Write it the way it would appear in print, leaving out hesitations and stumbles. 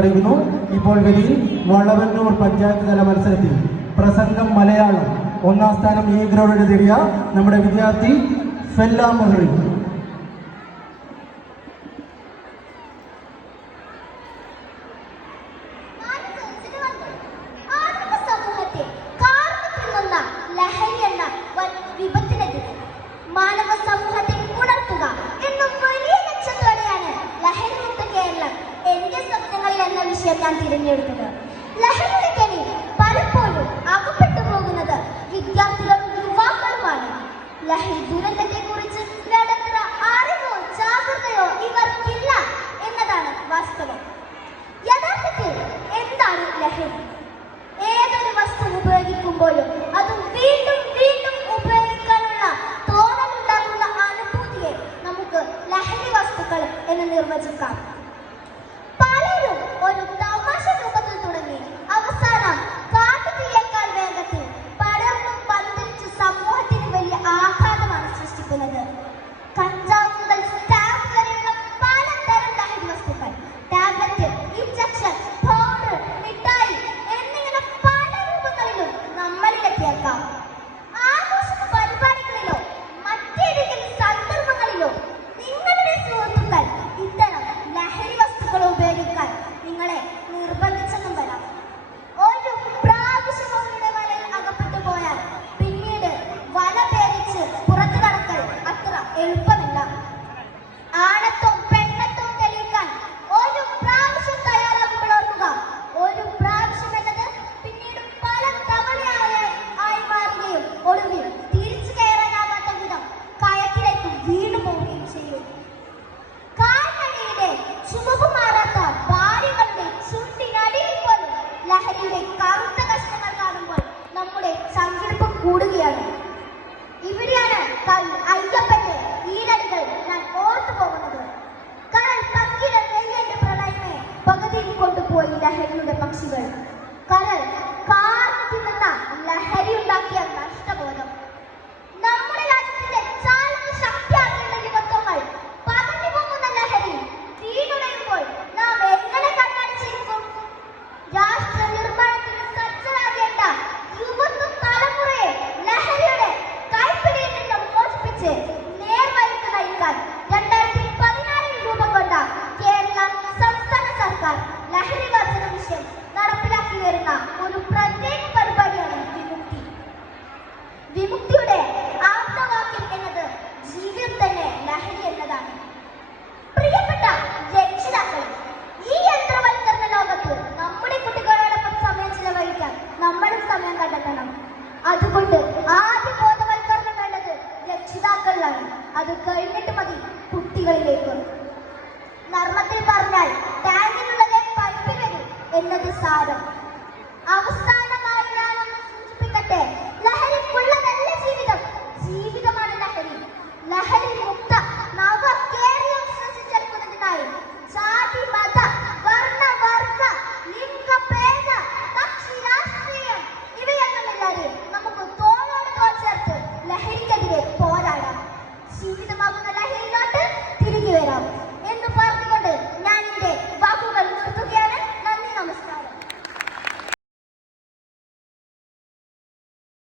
അറിയിക്കുന്നു. ഇപ്പോൾ വേദിയിൽ വളവന്നൂർ പഞ്ചായത്ത് തല മത്സരത്തിൽ പ്രസംഗം മലയാളം ഒന്നാം സ്ഥാനം ഈ ഗ്രൗണ്ടിൽ നേടിയ നമ്മുടെ വിദ്യാർത്ഥി ഫെല്ല മെഹ്റി. മാനവ സമൂഹത്തെ ഉണർത്തുക എന്നും വലിയ ലക്ഷ്യത്തോടെയാണ് ലഹരിമുക്ത കേരളം എന്റെ സ്വപ്നങ്ങളിൽ എന്ന വിഷയം ഞാൻ തിരഞ്ഞെടുത്തത്. ലഹരിയുടെ കെണിയിൽ പലപ്പോഴും അകപ്പെട്ടു പോകുന്നത് വിദ്യാർത്ഥികളും യുവാക്കളുമാണ്. ലഹരി ദുരന്തത്തെ കുറിച്ച് വേണ്ടത്ര അറിവോ ജാഗ്രതയോ ഇവർക്കില്ല എന്നതാണ് വാസ്തവം. യഥാർത്ഥത്തിൽ എന്താണ് ലഹരി? ഏതൊരു വസ്തു ഉപയോഗിക്കുമ്പോഴും അത് വീണ്ടും വീണ്ടും ഉപയോഗിക്കാനുള്ള തോന്നലുണ്ടാക്കുന്ന അനുഭൂതിയെ നമുക്ക് ലഹരി വസ്തുക്കൾ എന്ന് നിർവചിക്കാം. പലരും ഒരു തമാശ രൂപത്തിൽ തുടങ്ങി അവസാനം കാട്ടുതീയേക്കാൾ വേഗത്തിൽ പടർന്നും പന്തലിച്ച് സമൂഹത്തിന് വലിയ ആഘാതമാണ് സൃഷ്ടിക്കുന്നത്. കഞ്ചാവ് മുതൽ സ്റ്റാമ്പ് വരെയുള്ള പലതരം ലഹരി വസ്തുക്കൾ, ടാബ്ലറ്റ്, ഇഞ്ചക്ഷൻ, പൗഡർ, മിഠായി എന്നിങ്ങനെ പല രൂപങ്ങളിലും നമ്മളിലെത്തിയേക്കാം. ആഘോഷ പരിപാടികളിലോ മറ്റേതെങ്കിലും സന്ദർഭങ്ങളിലോ നിങ്ങളുടെ സുഹൃത്തുക്കൾ ഇത്തരം ലഹരി വസ്തുക്കൾ ഉപയോഗിക്കാൻ നിങ്ങളെ നിർബന്ധിച്ചെന്നും വരാം. ഒരു പ്രാവശ്യം അവരുടെ വലയിൽ അകപ്പെട്ടു പോയാൽ പിന്നീട് വല ഭേദിച്ച് പുറത്തു കടക്കൽ അത്ര എളുപ്പമല്ല. ആണത്തോ പെണ്ണത്തോ തെളിയിക്കാൻ ഒരു പ്രാവശ്യം തയ്യാറാകുമ്പോൾ ഓർക്കുക, ഒരു പ്രാവശ്യം എന്നത് പിന്നീട് പല തവണയായി മാറുകയും ഒടുവിൽ തിരിച്ചു കയറാനാവാത്ത വിധം കയത്തിലേക്ക് വീണു പോവുകയും ചെയ്യും. കാൽനടിയിലെ ചുവപ്പ് മാറാത്ത ഭാര്യകളുടെ ചുണ്ടിനടിയിൽ പോലും ലഹരിയുടെ കറുത്ത കഷ്ണങ്ങൾ കാണുമ്പോൾ നമ്മുടെ സങ്കല്പം കൂടുകയാണ്. ഇവിടെയാണ് അയ്യപ്പന്റെ ഈരടികൾ ഞാൻ ഓർത്തു പോകുന്നത്. കടൽ പങ്കിട നെയ്യന്റെ പ്രളയമേ പകുതിയിൽ കൊണ്ടുപോയി ലഹരിയുടെ പക്ഷികൾ. കടൽ കാർന്നു തിന്നുന്ന ലഹരി ഉണ്ടാക്കിയ നഷ്ടബോധം. നമ്മുടെ രാജ്യത്തിന്റെ ചാലക ശക്തിയാക്കിയുള്ള യുവത്വങ്ങൾ പതഞ്ഞു പോകുന്ന ലഹരി വീണുടയുമ്പോൾ നാം എങ്ങനെ കണ്ണടച്ചിരിക്കും? രാഷ്ട്ര നിർമ്മാണത്തിന് സജ്ജരാകേണ്ട യുവത്വ തലമുറയെ ലഹരിയുടെ കൈപ്പിടിയിൽ നിന്ന് മോചിപ്പിച്ച് നേർവഴിക്ക് നയിക്കാൻ 2014 രൂപം കൊണ്ട കേരള സംസ്ഥാന സർക്കാർ ലഹരി വർജന മിഷൻ നടപ്പിലാക്കി വരുന്ന ഒരു പ്രത്യേക പരിപാടിയാണ് വിമുക്തി. വിമുക്തിയുടെ ആപ്തവാക്യം എന്നത് ജീവിതം തന്നെ ലഹരി എന്നതാണ്. പ്രിയപ്പെട്ട രക്ഷിതാക്കൾ, ഈ യന്ത്രവൽക്കരണ ലോകത്ത് നമ്മുടെ കുട്ടികളോടൊപ്പം സമയം ചിലവഴിക്കാൻ നമ്മളും സമയം കണ്ടെത്തണം. അതുകൊണ്ട് ആദ്യ ബോധവൽക്കരണം വേണ്ടത് രക്ഷിതാക്കളിലാണ്. അത് കഴിഞ്ഞിട്ട് മതി കുട്ടികളിലേക്ക്. നർമ്മത്തിൽ പറഞ്ഞാൽ ടാങ്കിനുള്ളതേ പൈപ്പിൽ വരും എന്നത് സാരം. അവസാനമായി ഞാനൊന്ന് സൂചിപ്പിക്കട്ടെ, ലഹരിക്കുള്ളതല്ല ജീവിതം, ജീവിതമാണ് ലഹരി. ലഹരി മുക്ത നവ കേരളം സൃഷ്ടിച്ചെടുക്കുന്നതിനായി ജാതി, മത, വർണ്ണ, വർഗ, ലിംഗഭേദ, കക്ഷി രാഷ്ട്രീയം ഇവയൊന്നുമില്ലാതെ നമുക്ക് തോളോട് തോൾ ചേർത്ത് ലഹരിക്കെതിരെ പോരാടാം. ജീവിതമാകുന്ന